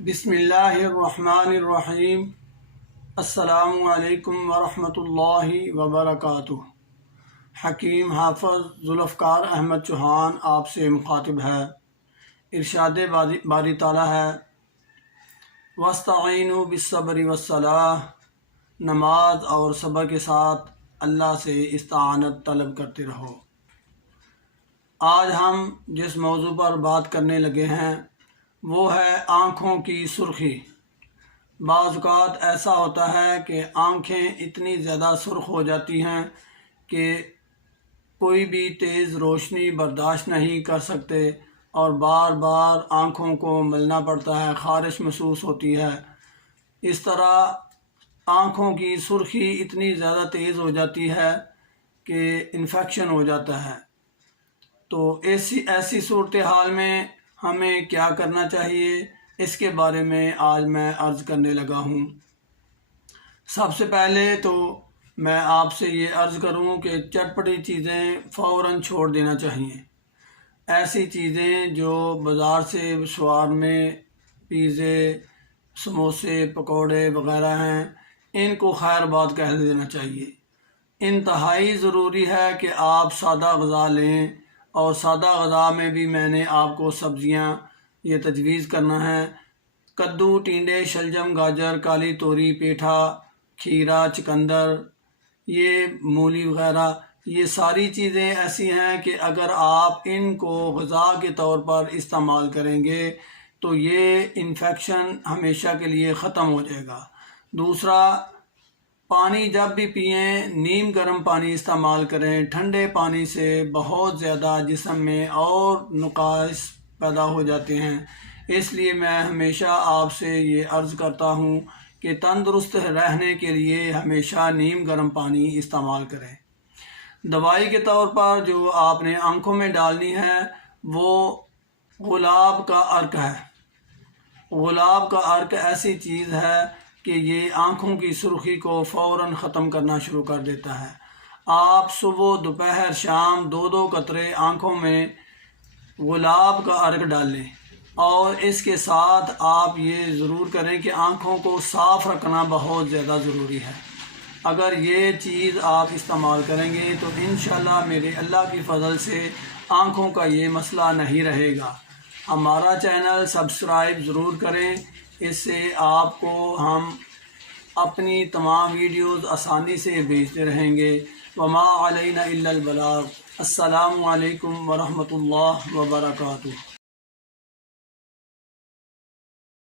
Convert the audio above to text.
بسم اللہ الرحمن الرحیم۔ السلام علیکم ورحمۃ اللہ وبرکاتہ۔ حکیم حافظ ذوالفقار احمد چوہان آپ سے مخاطب ہے۔ ارشاد باری تعالیٰ ہے، وَاسْتَعِینُوا بِالصَّبْرِ وَالصَّلَاةِ، نماز اور صبر کے ساتھ اللہ سے استعانت طلب کرتے رہو۔ آج ہم جس موضوع پر بات کرنے لگے ہیں وہ ہے آنکھوں کی سرخی۔ بعض اوقات ایسا ہوتا ہے کہ آنکھیں اتنی زیادہ سرخ ہو جاتی ہیں کہ کوئی بھی تیز روشنی برداشت نہیں کر سکتے اور بار بار آنکھوں کو ملنا پڑتا ہے، خارش محسوس ہوتی ہے۔ اس طرح آنکھوں کی سرخی اتنی زیادہ تیز ہو جاتی ہے کہ انفیکشن ہو جاتا ہے۔ تو ایسی صورتحال میں ہمیں کیا کرنا چاہیے، اس کے بارے میں آج میں عرض کرنے لگا ہوں۔ سب سے پہلے تو میں آپ سے یہ عرض کروں کہ چٹپٹی چیزیں فوراً چھوڑ دینا چاہیے۔ ایسی چیزیں جو بازار سے شاورمے، پیزے، سموسے، پکوڑے وغیرہ ہیں، ان کو خیر بات کہہ دینا چاہیے۔ انتہائی ضروری ہے کہ آپ سادہ غذا لیں، اور سادہ غذا میں بھی میں نے آپ کو سبزیاں یہ تجویز کرنا ہے۔ کدو، ٹینڈے، شلجم، گاجر، کالی توری، پیٹھا، کھیرا، چقندر، یہ مولی وغیرہ، یہ ساری چیزیں ایسی ہیں کہ اگر آپ ان کو غذا کے طور پر استعمال کریں گے تو یہ انفیکشن ہمیشہ کے لیے ختم ہو جائے گا۔ دوسرا، پانی جب بھی پئیں نیم گرم پانی استعمال کریں۔ ٹھنڈے پانی سے بہت زیادہ جسم میں اور نقائص پیدا ہو جاتے ہیں۔ اس لیے میں ہمیشہ آپ سے یہ عرض کرتا ہوں کہ تندرست رہنے کے لیے ہمیشہ نیم گرم پانی استعمال کریں۔ دوائی کے طور پر جو آپ نے آنکھوں میں ڈالنی ہے وہ گلاب کا عرق ہے۔ گلاب کا عرق ایسی چیز ہے کہ یہ آنکھوں کی سرخی کو فوراً ختم کرنا شروع کر دیتا ہے۔ آپ صبح، دوپہر، شام 2 قطرے آنکھوں میں گلاب کا عرق ڈالیں، اور اس کے ساتھ آپ یہ ضرور کریں کہ آنکھوں کو صاف رکھنا بہت زیادہ ضروری ہے۔ اگر یہ چیز آپ استعمال کریں گے تو انشاءاللہ میرے اللہ کی فضل سے آنکھوں کا یہ مسئلہ نہیں رہے گا۔ ہمارا چینل سبسکرائب ضرور کریں، اس سے آپ کو ہم اپنی تمام ویڈیوز آسانی سے بھیجتے رہیں گے۔ وما علینا الا البلاغ۔ السلام علیکم ورحمۃ اللہ وبرکاتہ۔